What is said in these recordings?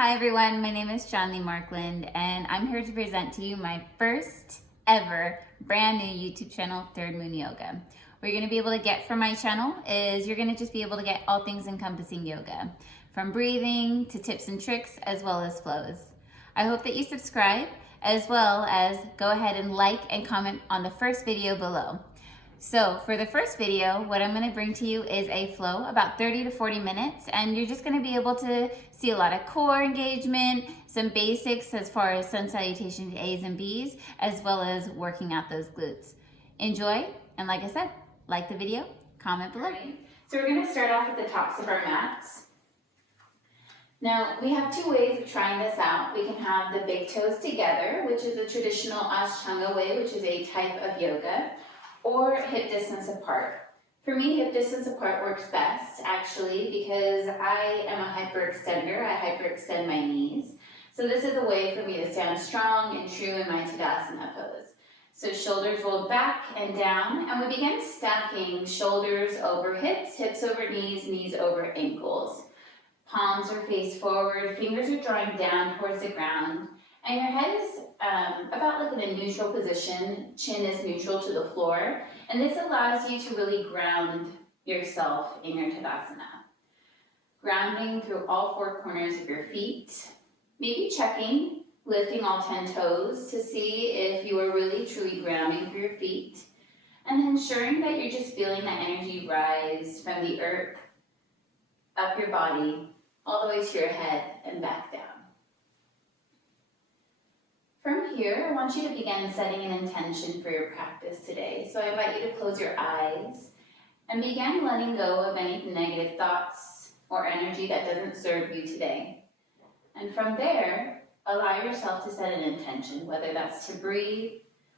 Hi everyone, my name is Chandni and I'm here to present to you my first ever brand new YouTube channel, Third Moon Yoga. What you're going to be able to get from my channel is you're going to just be able to get all things encompassing yoga, from breathing to tips and tricks as well as flows. I hope that you subscribe as well as go ahead and like and comment on the first video below. So for the first video, what I'm going to bring to you is a flow about 30 to 40 minutes, and you're just going to be able to see a lot of core engagement, some basics as far as sun salutation to A's and B's, as well as working out those glutes. Enjoy, and like I said, like the video, comment below. So we're going to start off at the tops of our mats. Now, we have two ways of trying this out. We can have the big toes together, which is a traditional Ashtanga way, which is a type of yoga, or hip distance apart. For me, hip distance apart works best, actually, because I am a hyperextender. I hyperextend my knees. So this is a way for me to stand strong and true in my Tadasana pose. So shoulders rolled back and down, and we begin stacking shoulders over hips, hips over knees, knees over ankles. Palms are face forward, fingers are drawing down towards the ground, and your head is about like in a neutral position, chin is neutral to the floor, and this allows you to really ground yourself in your Tadasana. Grounding through all four corners of your feet, maybe checking, lifting all 10 toes to see if you are really truly grounding through your feet, and ensuring that you're just feeling that energy rise from the earth up your body, all the way to your head and back down. From here, I want you to begin setting an intention for your practice today. So I invite you to close your eyes and begin letting go of any negative thoughts or energy that doesn't serve you today. And from there, allow yourself to set an intention, whether that's to breathe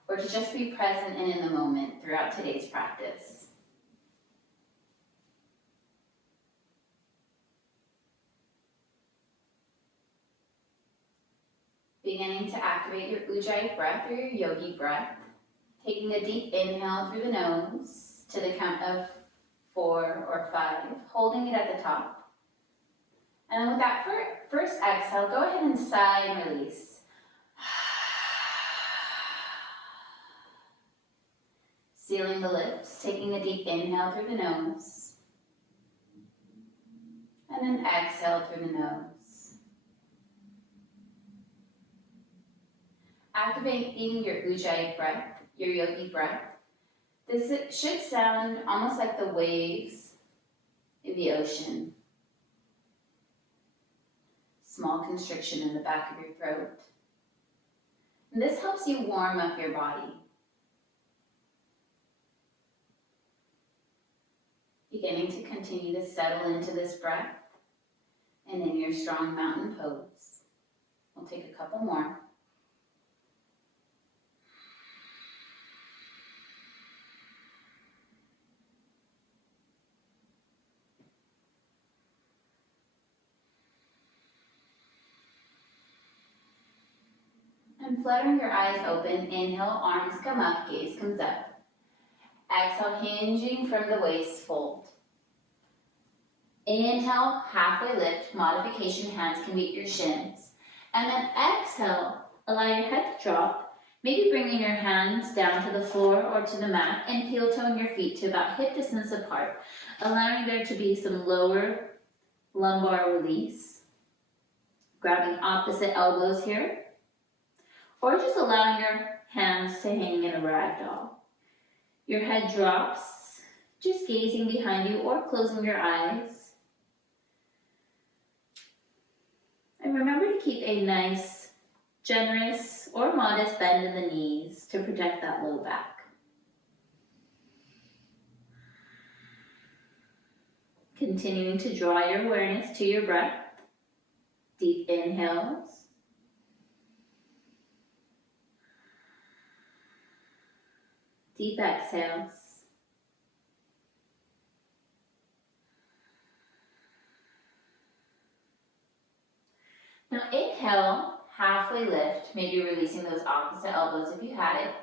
or to just be present and in the moment throughout today's practice. Beginning to activate your Ujjayi breath or your yogi breath, taking a deep inhale through the nose to the count of 4 or 5, holding it at the top. And then with that first exhale, go ahead and sigh and release. Sealing the lips, taking a deep inhale through the nose, and then exhale through the nose. Activating your Ujjayi breath, your yogi breath. This should sound almost like the waves in the ocean. Small constriction in the back of your throat. And this helps you warm up your body. Beginning to continue to settle into this breath and in your strong mountain pose. We'll take a couple more. And fluttering your eyes open, inhale, arms come up, gaze comes up. Exhale, hinging from the waist fold. Inhale, halfway lift, modification, hands can meet your shins. And then exhale, allow your head to drop, maybe bringing your hands down to the floor or to the mat and heel-toeing your feet to about hip distance apart, allowing there to be some lower lumbar release. Grabbing opposite elbows here. Or just allowing your hands to hang in a ragdoll. Your head drops, just gazing behind you or closing your eyes. And remember to keep a nice, generous or modest bend in the knees to protect that low back. Continuing to draw your awareness to your breath. Deep inhales. Deep exhales. Now inhale, halfway lift, maybe releasing those opposite elbows if you had it.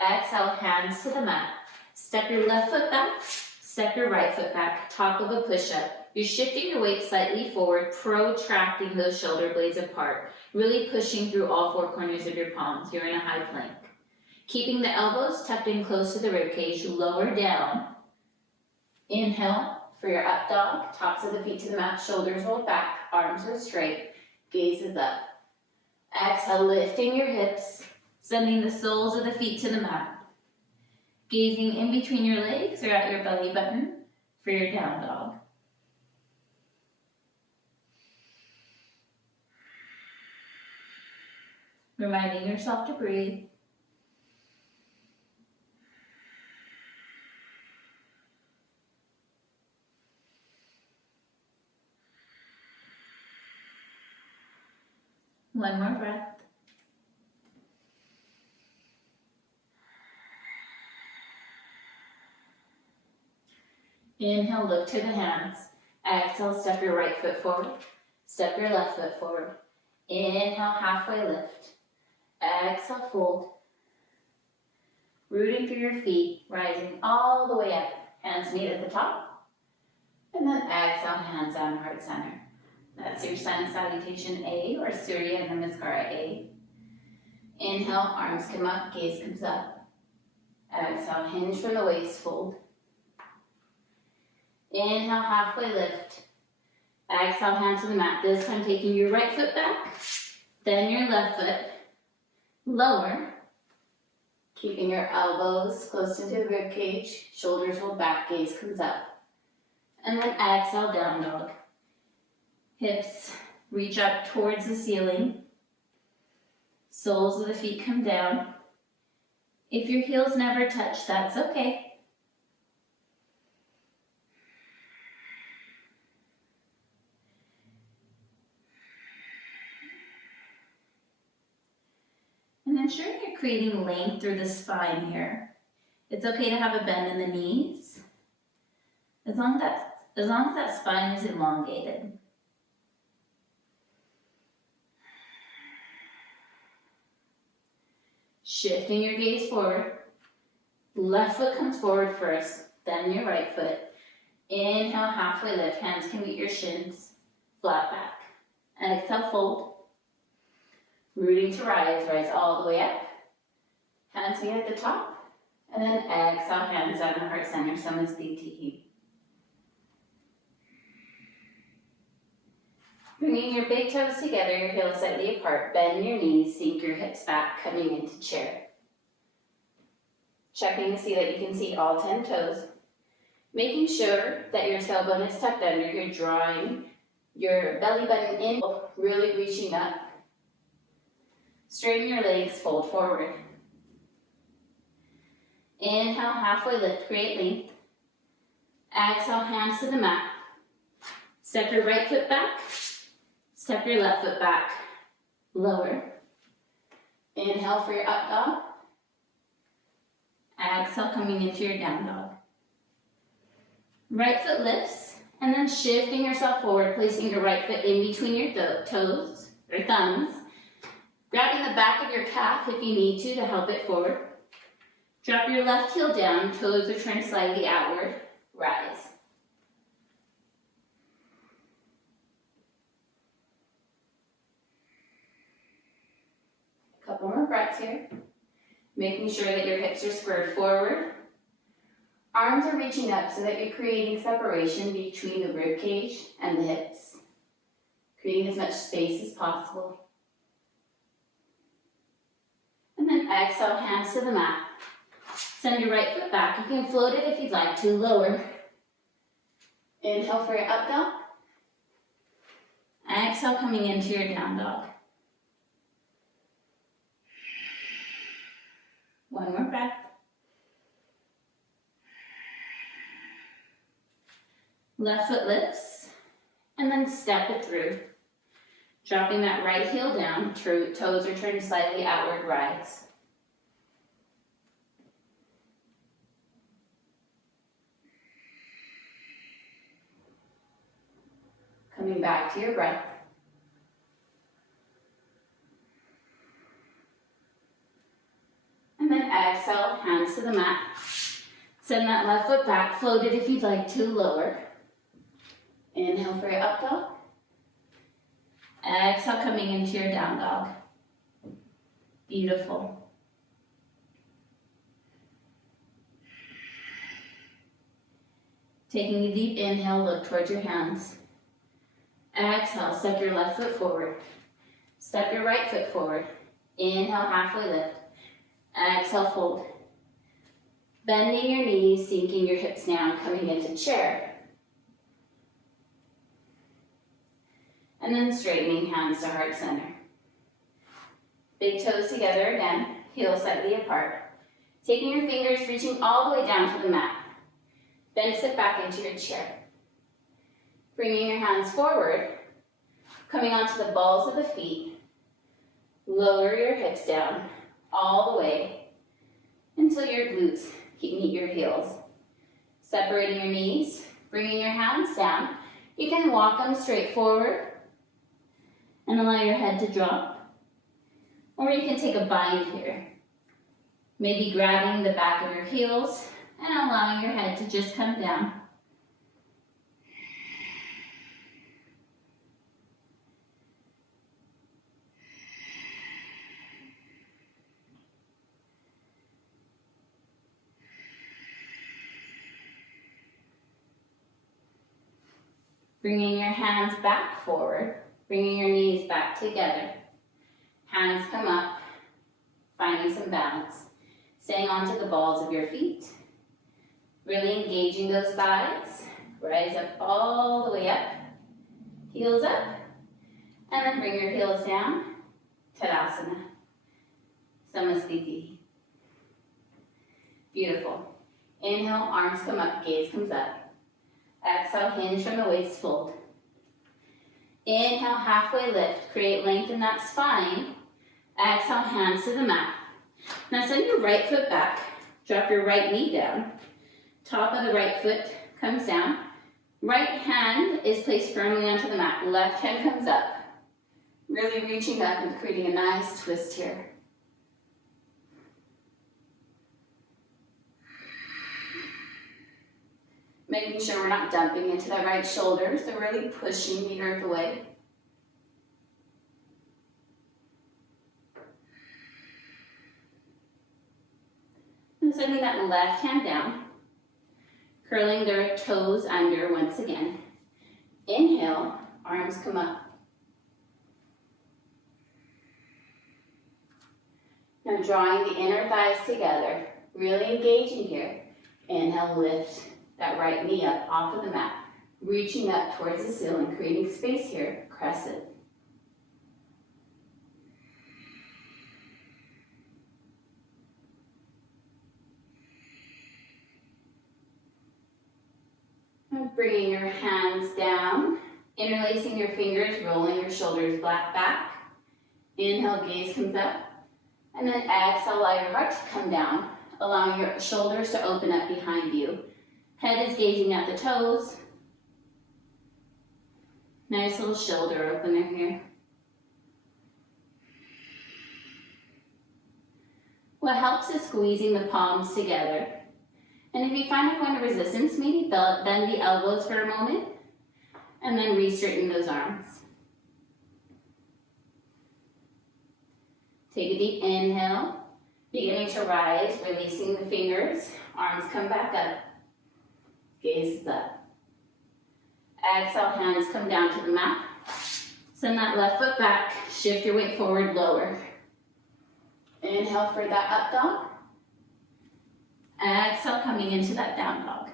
Exhale, hands to the mat. Step your left foot back, step your right foot back, top of a push-up. You're shifting your weight slightly forward, protracting those shoulder blades apart, really pushing through all four corners of your palms. You're in a high plank. Keeping the elbows tucked in close to the ribcage, lower down. Inhale for your up dog, tops of the feet to the mat, shoulders rolled back, arms are straight, gaze is up. Exhale, lifting your hips, sending the soles of the feet to the mat. Gazing in between your legs or at your belly button for your down dog. Reminding yourself to breathe. One more breath. Inhale, look to the hands. Exhale, step your right foot forward. Step your left foot forward. Inhale, halfway lift. Exhale, fold. Rooting through your feet, rising all the way up. Hands meet at the top. And then exhale, hands down, heart center. That's your sun salutation A or Surya Namaskara A. Inhale, arms come up, gaze comes up. Exhale, hinge from the waist, fold. Inhale, halfway lift. Exhale, hands to the mat. This time taking your right foot back, then your left foot. Lower. Keeping your elbows close into the rib cage, shoulders rolled back, gaze comes up. And then exhale, down dog. Hips reach up towards the ceiling. Soles of the feet come down. If your heels never touch, that's okay. And ensure you're creating length through the spine here. It's okay to have a bend in the knees, as long as that spine is elongated. Shifting your gaze forward. Left foot comes forward first, then your right foot. Inhale, halfway lift. Hands can meet your shins. Flat back. Exhale, fold. Rooting to rise, rise all the way up. Hands meet at the top. And then exhale, hands down to heart center, Samastitihi. Bringing your big toes together, your heels slightly apart. Bend your knees, sink your hips back, coming into chair. Checking to see that you can see all 10 toes. Making sure that your tailbone is tucked under. You're drawing your belly button in, really reaching up. Straighten your legs, fold forward. Inhale, halfway lift, create length. Exhale, hands to the mat. Step your right foot back. Step your left foot back. Lower. Inhale for your up dog. Exhale, coming into your down dog. Right foot lifts, and then shifting yourself forward, placing your right foot in between your toes, or thumbs. Grabbing the back of your calf if you need to help it forward. Drop your left heel down, toes are turned slightly outward. Rise. A couple more breaths here. Making sure that your hips are squared forward. Arms are reaching up so that you're creating separation between the rib cage and the hips. Creating as much space as possible. And then exhale, hands to the mat. Send your right foot back. You can float it if you'd like to, lower. Inhale for your up dog. Exhale, coming into your down dog. One more breath. Left foot lifts, and then step it through. Dropping that right heel down, toes are turned slightly outward, rise. Coming back to your breath. And then exhale, hands to the mat. Send that left foot back, float it if you'd like to, lower. Inhale for your up dog. Exhale, coming into your down dog. Beautiful. Taking a deep inhale, look towards your hands. Exhale, step your left foot forward. Step your right foot forward. Inhale, halfway lift. Exhale, fold. Bending your knees, sinking your hips down, coming into chair. And then straightening hands to heart center. Big toes together again, heels slightly apart. Taking your fingers, reaching all the way down to the mat. Then sit back into your chair. Bringing your hands forward, coming onto the balls of the feet. Lower your hips down all the way until your glutes meet your heels. Separating your knees, bringing your hands down. You can walk them straight forward and allow your head to drop. Or you can take a bind here. Maybe grabbing the back of your heels and allowing your head to just come down. Bringing your hands back forward, bringing your knees back together. Hands come up, finding some balance. Staying onto the balls of your feet. Really engaging those thighs. Rise up all the way up. Heels up. And then bring your heels down. Tadasana. Samasthiti. Beautiful. Inhale, arms come up, gaze comes up. Exhale, hinge from the waist, fold. Inhale, halfway lift. Create length in that spine. Exhale, hands to the mat. Now send your right foot back. Drop your right knee down. Top of the right foot comes down. Right hand is placed firmly onto the mat. Left hand comes up. Really reaching up and creating a nice twist here. Making sure we're not dumping into the right shoulder, so really pushing the earth away. And sending that left hand down. Curling their toes under once again. Inhale, arms come up. Now drawing the inner thighs together, really engaging here. Inhale, lift that right knee up off of the mat, reaching up towards the ceiling, creating space here, crescent. Bringing your hands down, interlacing your fingers, rolling your shoulders back. Inhale, gaze comes up. And then exhale, allow your heart to come down, allowing your shoulders to open up behind you. Head is gazing at the toes. Nice little shoulder opener here. What helps is squeezing the palms together. And if you find a point of resistance, maybe bend the elbows for a moment and then re-straighten those arms. Take a deep inhale, beginning to rise, releasing the fingers, arms come back up, gaze is up. Exhale, hands come down to the mat. Send that left foot back, shift your weight forward, lower. Inhale for that up dog. Exhale, coming into that down dog.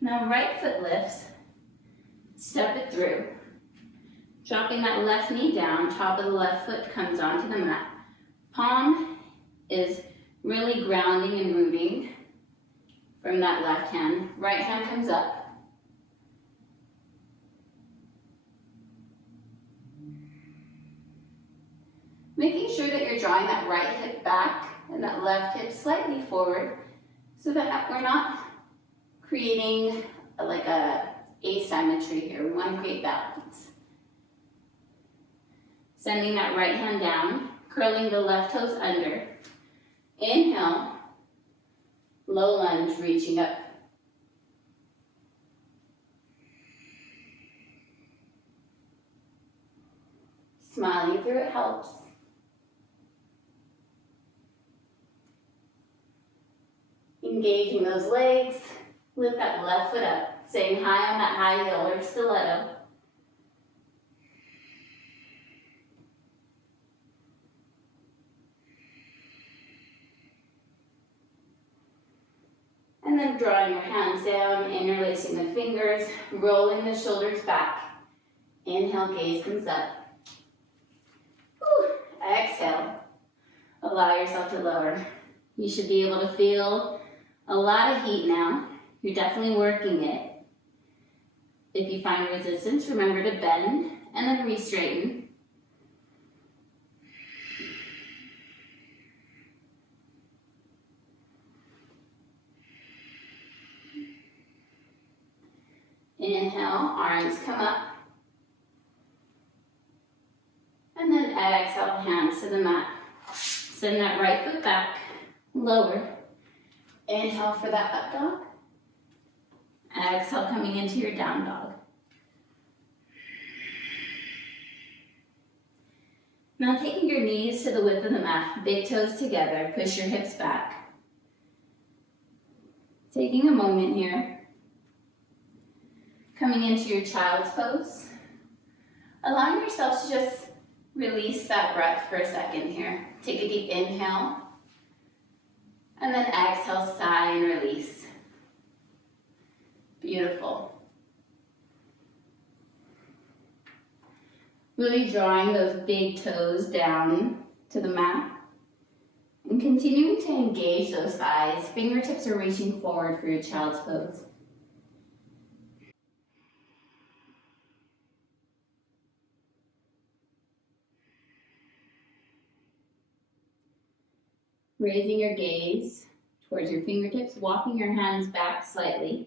Now right foot lifts, step it through. Dropping that left knee down, top of the left foot comes onto the mat. Palm is really grounding and rooting from that left hand. Right hand comes up. Making sure that you're drawing that right hip back and that left hip slightly forward so that we're not creating like a asymmetry here. We want to create balance. Sending that right hand down, curling the left toes under. Inhale, low lunge, reaching up. Smiling through it helps. Engaging those legs. Lift that left foot up. Staying high on that high heel or stiletto. And then drawing your hands down, interlacing the fingers, rolling the shoulders back. Inhale, gaze comes up. Whew. Exhale. Allow yourself to lower. You should be able to feel a lot of heat now. You're definitely working it. If you find resistance, remember to bend and then re-straighten. Inhale, arms come up. And then exhale, hands to the mat. Send that right foot back, lower. Inhale for that up dog. Exhale, coming into your down dog. Now taking your knees to the width of the mat, big toes together, push your hips back. Taking a moment here. Coming into your child's pose. Allowing yourself to just release that breath for a second here. Take a deep inhale. And then exhale, sigh and release. Beautiful. Really drawing those big toes down to the mat. And continuing to engage those thighs. Fingertips are reaching forward for your child's pose. Raising your gaze towards your fingertips, walking your hands back slightly.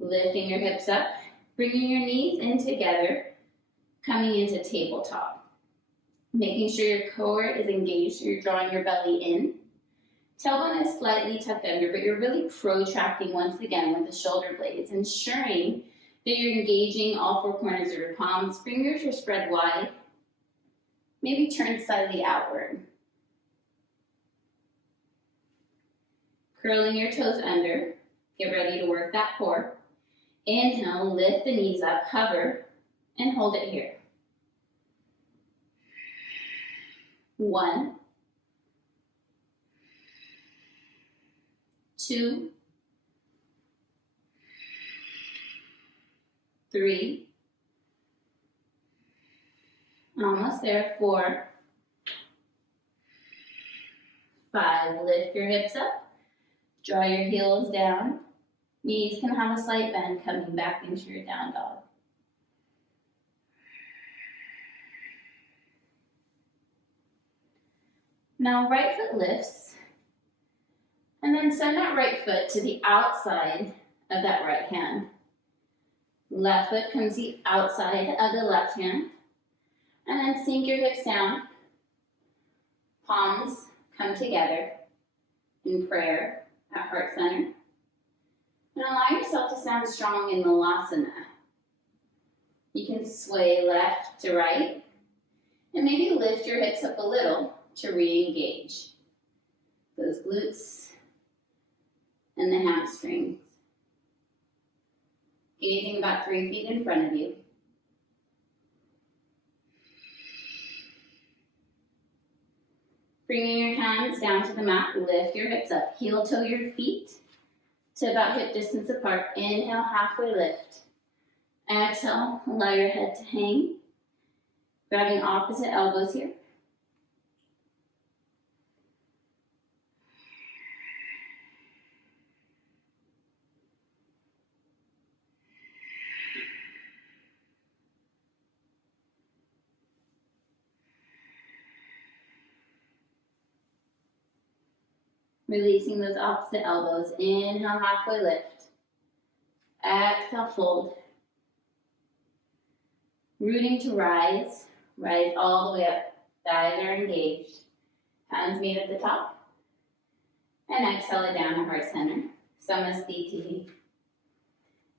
Lifting your hips up, bringing your knees in together, coming into tabletop. Making sure your core is engaged, so you're drawing your belly in. Tailbone is slightly tucked under, but you're really protracting once again with the shoulder blades, ensuring that you're engaging all four corners of your palms. Fingers are spread wide. Maybe turn slightly outward. Curling your toes under. Get ready to work that core. Inhale, lift the knees up, hover, and hold it here. 1, 2, 3, almost there, 4, 5, lift your hips up, draw your heels down, knees can have a slight bend coming back into your down dog. Now right foot lifts, and then send that right foot to the outside of that right hand. Left foot comes the outside of the left hand, and then sink your hips down. Palms come together in prayer at heart center. And allow yourself to sound strong in Malasana. You can sway left to right, and maybe lift your hips up a little to re-engage those glutes and the hamstrings. Gazing about 3 feet in front of you. Bringing your hands down to the mat, lift your hips up. Heel toe your feet to about hip distance apart. Inhale, halfway lift. Exhale, allow your head to hang. Grabbing opposite elbows here. Releasing those opposite elbows. Inhale, halfway lift. Exhale, fold. Rooting to rise. Rise all the way up. Thighs are engaged. Hands meet at the top. And exhale it down to heart center. Samastiti.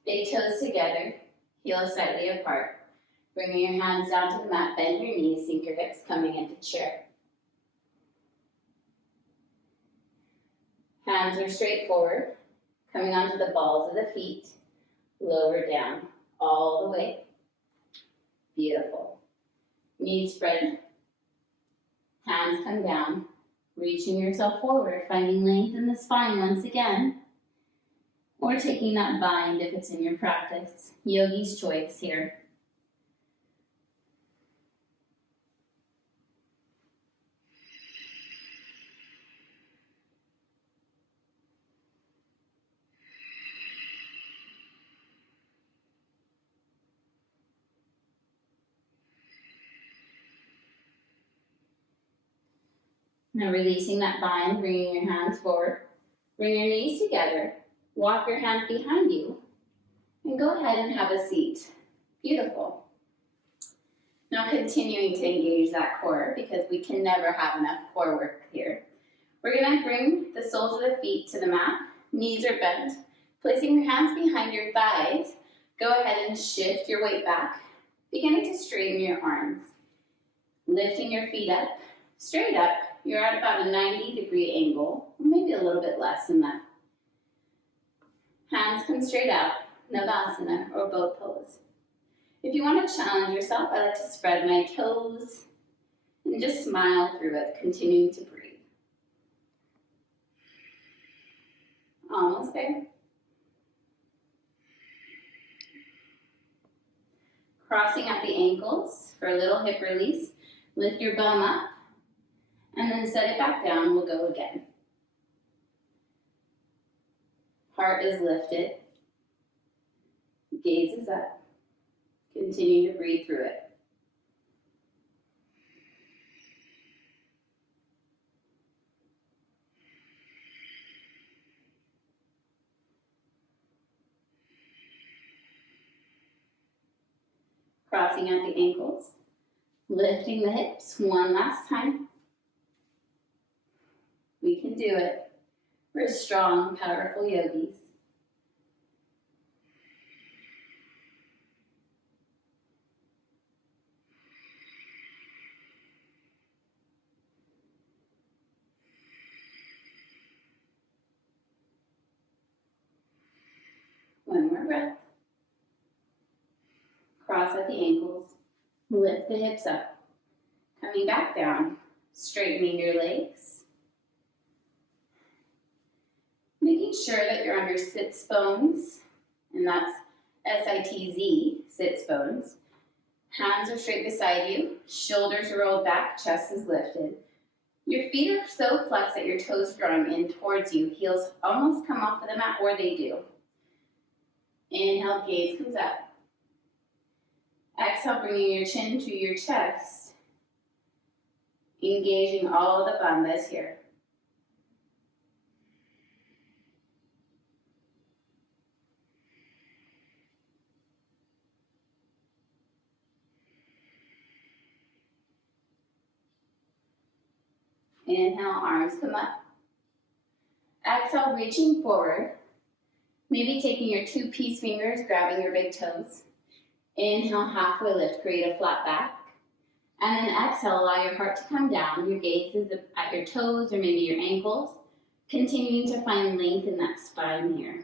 Big toes together. Heels slightly apart. Bringing your hands down to the mat. Bend your knees. Sink your hips. Coming into chair. Hands are straight forward. Coming onto the balls of the feet. Lower down. All the way. Beautiful. Knees spread. Hands come down. Reaching yourself forward, finding length in the spine once again. Or taking that bind if it's in your practice. Yogi's choice here. Now releasing that bind, bringing your hands forward. Bring your knees together. Walk your hands behind you. And go ahead and have a seat. Beautiful. Now continuing to engage that core because we can never have enough core work here. We're going to bring the soles of the feet to the mat. Knees are bent. Placing your hands behind your thighs. Go ahead and shift your weight back. Beginning to straighten your arms. Lifting your feet up. Straight up. You're at about a 90-degree angle, maybe a little bit less than that. Hands come straight out, Navasana or boat pose. If you want to challenge yourself, I like to spread my toes and just smile through it, continuing to breathe. Almost there. Crossing at the ankles for a little hip release. Lift your bum up. And then set it back down, we'll go again. Heart is lifted. Gaze is up. Continue to breathe through it. Crossing at the ankles. Lifting the hips one last time. We can do it. We're strong, powerful yogis. One more breath. Cross at the ankles. Lift the hips up. Coming back down. Straightening your legs. Making sure that you're under sits bones, and that's S-I-T-Z, sits bones. Hands are straight beside you, shoulders are rolled back, chest is lifted. Your feet are so flexed that your toes are drawing in towards you. Heels almost come off of the mat, or they do. Inhale, gaze comes up. Exhale, bringing your chin to your chest. Engaging all the bandhas here. Inhale, arms come up. Exhale, reaching forward. Maybe taking your two peace fingers, grabbing your big toes. Inhale, halfway lift, create a flat back. And then exhale, allow your heart to come down. Your gaze is at your toes or maybe your ankles. Continuing to find length in that spine here.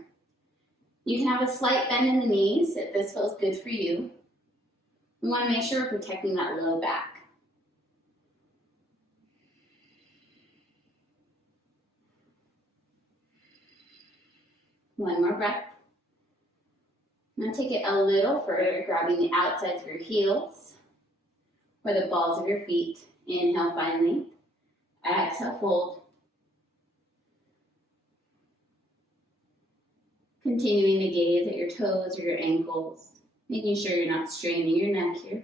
You can have a slight bend in the knees if this feels good for you. We want to make sure we're protecting that low back. One more breath. Now take it a little further, grabbing the outsides of your heels or the balls of your feet. Inhale, find length. Exhale, fold. Continuing to gaze at your toes or your ankles, making sure you're not straining your neck here.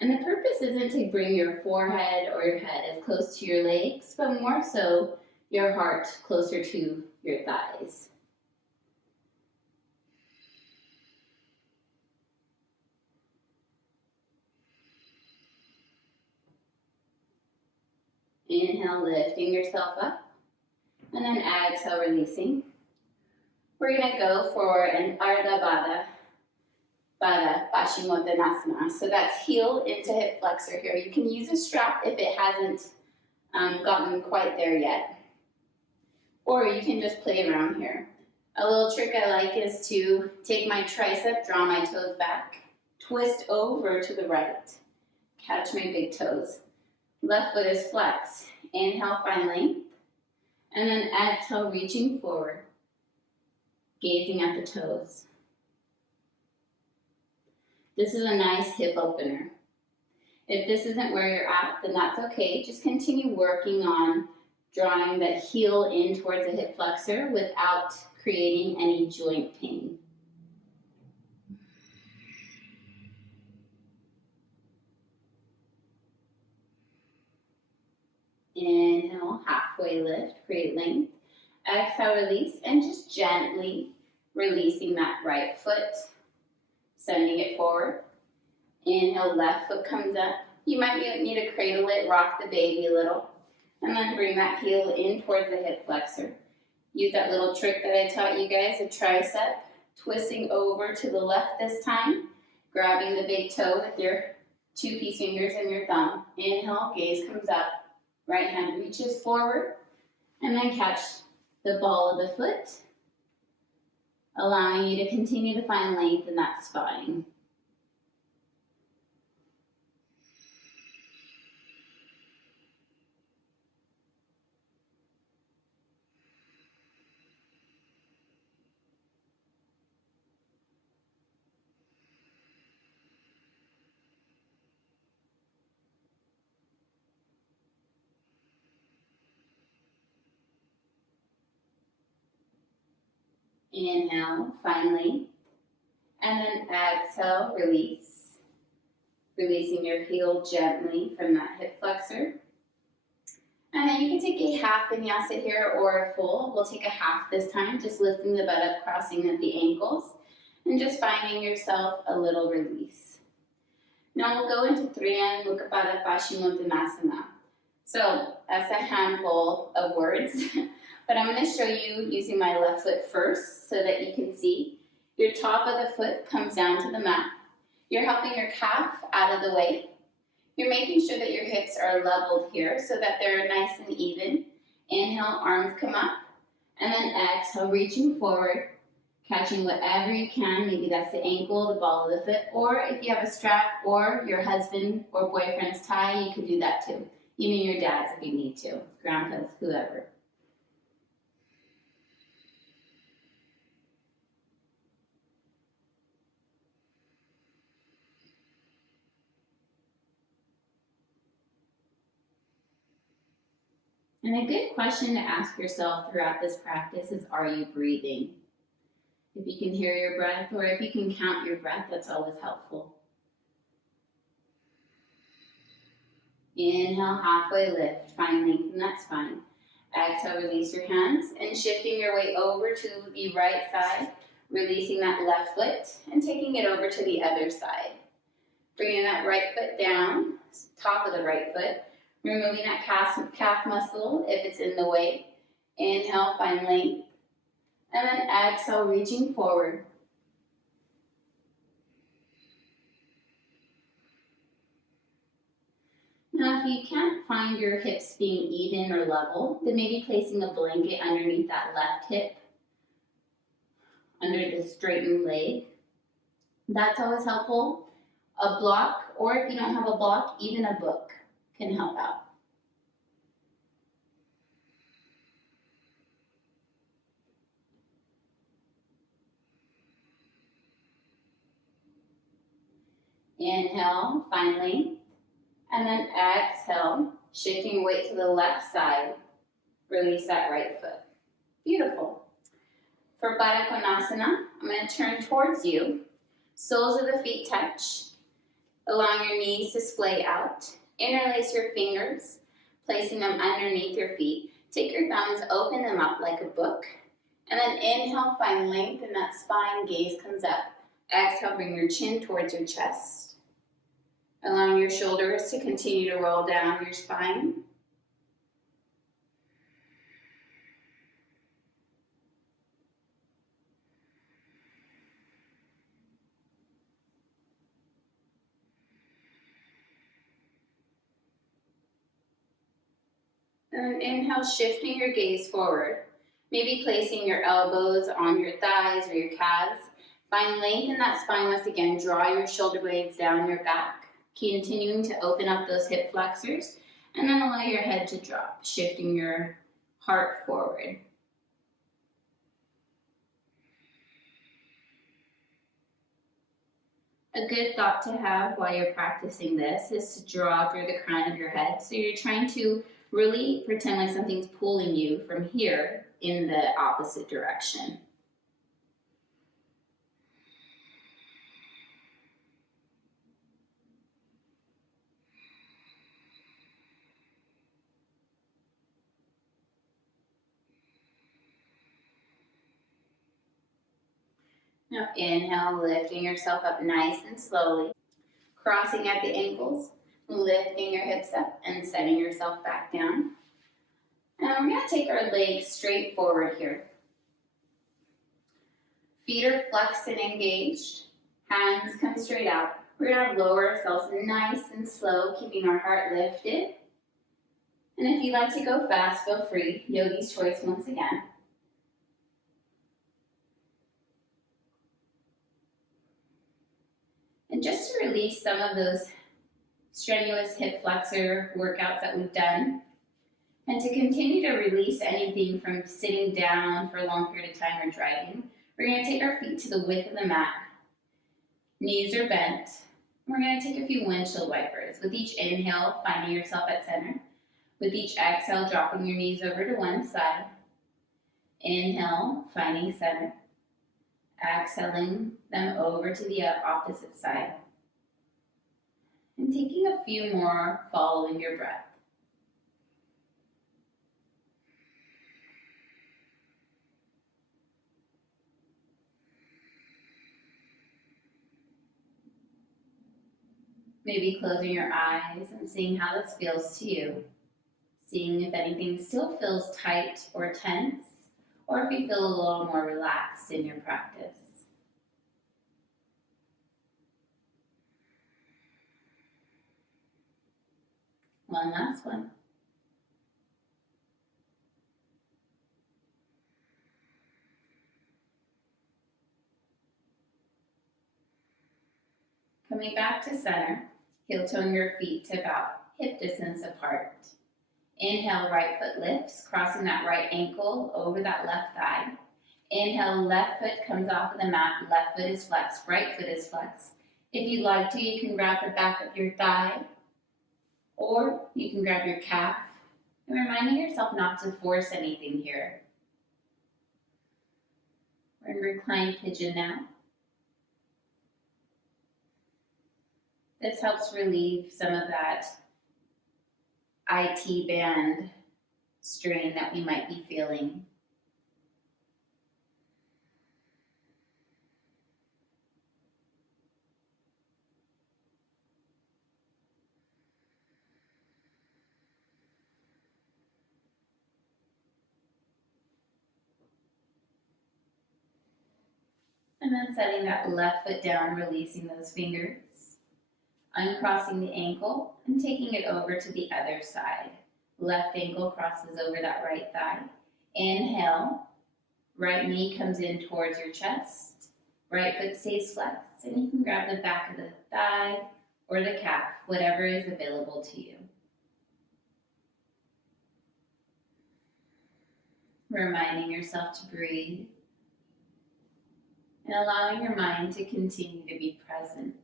And the purpose isn't to bring your forehead or your head as close to your legs, but more so your heart closer to your thighs. Inhale, lifting yourself up. And then exhale, releasing. We're going to go for an Ardha Baddha Paschimottanasana. So that's heel into hip flexor here. You can use a strap if it hasn't gotten quite there yet. Or you can just play around here. A little trick I like is to take my tricep, draw my toes back, twist over to the right, catch my big toes. Left foot is flexed. Inhale, find length. And then exhale, reaching forward, gazing at the toes. This is a nice hip opener. If this isn't where you're at, then that's okay. Just continue working on drawing the heel in towards the hip flexor without creating any joint pain. Inhale, halfway lift, create length. Exhale, release, and just gently releasing that right foot, sending it forward. Inhale, left foot comes up. You might need to cradle it, rock the baby a little, and then bring that heel in towards the hip flexor. Use that little trick that I taught you guys, a tricep, twisting over to the left this time, grabbing the big toe with your 2-piece fingers and your thumb. Inhale, gaze comes up, right hand reaches forward, and then catch the ball of the foot, allowing you to continue to find length in that spine. Inhale, find length, and then exhale, release. Releasing your heel gently from that hip flexor. And then you can take a half vinyasa here or a full. We'll take a half this time, just lifting the butt up, crossing at the ankles, and just finding yourself a little release. Now we'll go into Trian Mukhapada Paschimottanasana. So that's a handful of words, but I'm going to show you using my left foot first so that you can see. Your top of the foot comes down to the mat. You're helping your calf out of the way. You're making sure that your hips are leveled here so that they're nice and even. Inhale, arms come up, and then exhale, reaching forward, catching whatever you can. Maybe that's the ankle, the ball of the foot, or if you have a strap or your husband or boyfriend's tie, you could do that too. Even your dad's if you need to, grandpa's, whoever. And a good question to ask yourself throughout this practice is, are you breathing? If you can hear your breath, or if you can count your breath, that's always helpful. Inhale, halfway lift, find length in that spine. Exhale, release your hands, and shifting your weight over to the right side, releasing that left foot, and taking it over to the other side. Bringing that right foot down, top of the right foot, removing that calf muscle if it's in the way. Inhale, find length. And then exhale, reaching forward. Now, if you can't find your hips being even or level, then maybe placing a blanket underneath that left hip, under the straightened leg. That's always helpful. A block, or if you don't have a block, even a book can help out. Inhale, find length, and then exhale, shifting your weight to the left side. Release that right foot. Beautiful. For Baddha Konasana, I'm going to turn towards you. Soles of the feet touch, allowing your knees to splay out. Interlace your fingers, placing them underneath your feet. Take your thumbs, open them up like a book, and then inhale, find length in that spine, gaze comes up. Exhale, bring your chin towards your chest, allowing your shoulders to continue to roll down your spine. And then inhale, shifting your gaze forward. Maybe placing your elbows on your thighs or your calves. Find length in that spine once again. Draw your shoulder blades down your back. Continuing to open up those hip flexors. And then allow your head to drop, shifting your heart forward. A good thought to have while you're practicing this is to draw through the crown of your head. So you're trying to really pretend like something's pulling you from here in the opposite direction. Now inhale, lifting yourself up nice and slowly, crossing at the ankles, lifting your hips up and setting yourself back down. And we're going to take our legs straight forward here. Feet are flexed and engaged. Hands come straight out. We're going to lower ourselves nice and slow, keeping our heart lifted. And if you'd like to go fast, feel free. Yogi's choice once again. And just to release some of those strenuous hip flexor workouts that we've done, and to continue to release anything from sitting down for a long period of time or driving, we're going to take our feet to the width of the mat. Knees are bent. We're going to take a few windshield wipers. With each inhale, finding yourself at center. With each exhale, dropping your knees over to one side. Inhale, finding center. Exhaling them over to the opposite side. And taking a few more, following your breath. Maybe closing your eyes and seeing how this feels to you. Seeing if anything still feels tight or tense, or if you feel a little more relaxed in your practice. One last one. Coming back to center, heel-toe your feet to about hip distance apart. Inhale, right foot lifts, crossing that right ankle over that left thigh. Inhale, left foot comes off of the mat, left foot is flexed, right foot is flexed. If you'd like to, you can grab the back of your thigh, or you can grab your calf, and reminding yourself not to force anything here. We're in reclined pigeon now. This helps relieve some of that IT band strain that we might be feeling. And then setting that left foot down, releasing those fingers. Uncrossing the ankle and taking it over to the other side. Left ankle crosses over that right thigh. Inhale, right knee comes in towards your chest. Right foot stays flexed, and you can grab the back of the thigh or the calf, whatever is available to you. Reminding yourself to breathe and allowing your mind to continue to be present.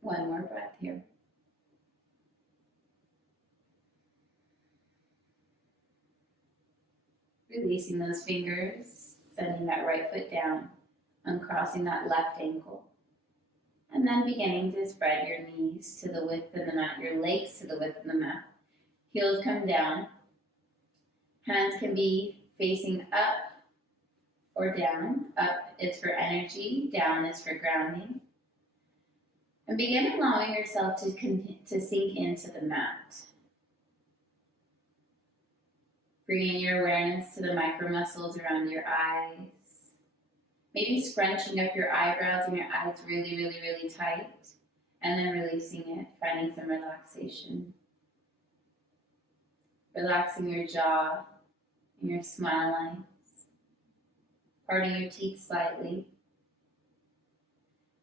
One more breath here. Releasing those fingers, sending that right foot down, uncrossing that left ankle. And then beginning to spread your knees to the width of the mat, your legs to the width of the mat. Heels come down. Hands can be facing up or down. Up is for energy, down is for grounding. And begin allowing yourself to sink into the mat. Bringing your awareness to the micro muscles around your eyes. Maybe scrunching up your eyebrows and your eyes really, really, really tight. And then releasing it, finding some relaxation. Relaxing your jaw and your smile lines. Parting your teeth slightly.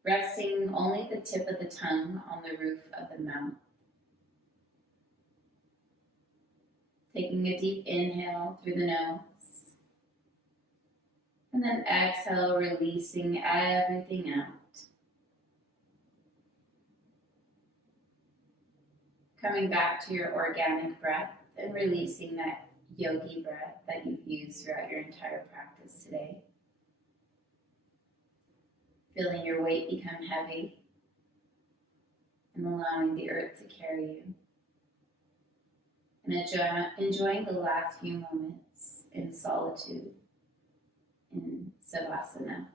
Resting only the tip of the tongue on the roof of the mouth. Taking a deep inhale through the nose. And then exhale, releasing everything out. Coming back to your organic breath and releasing that yogi breath that you've used throughout your entire practice today. Feeling your weight become heavy and allowing the earth to carry you. And enjoying the last few moments in solitude in Savasana.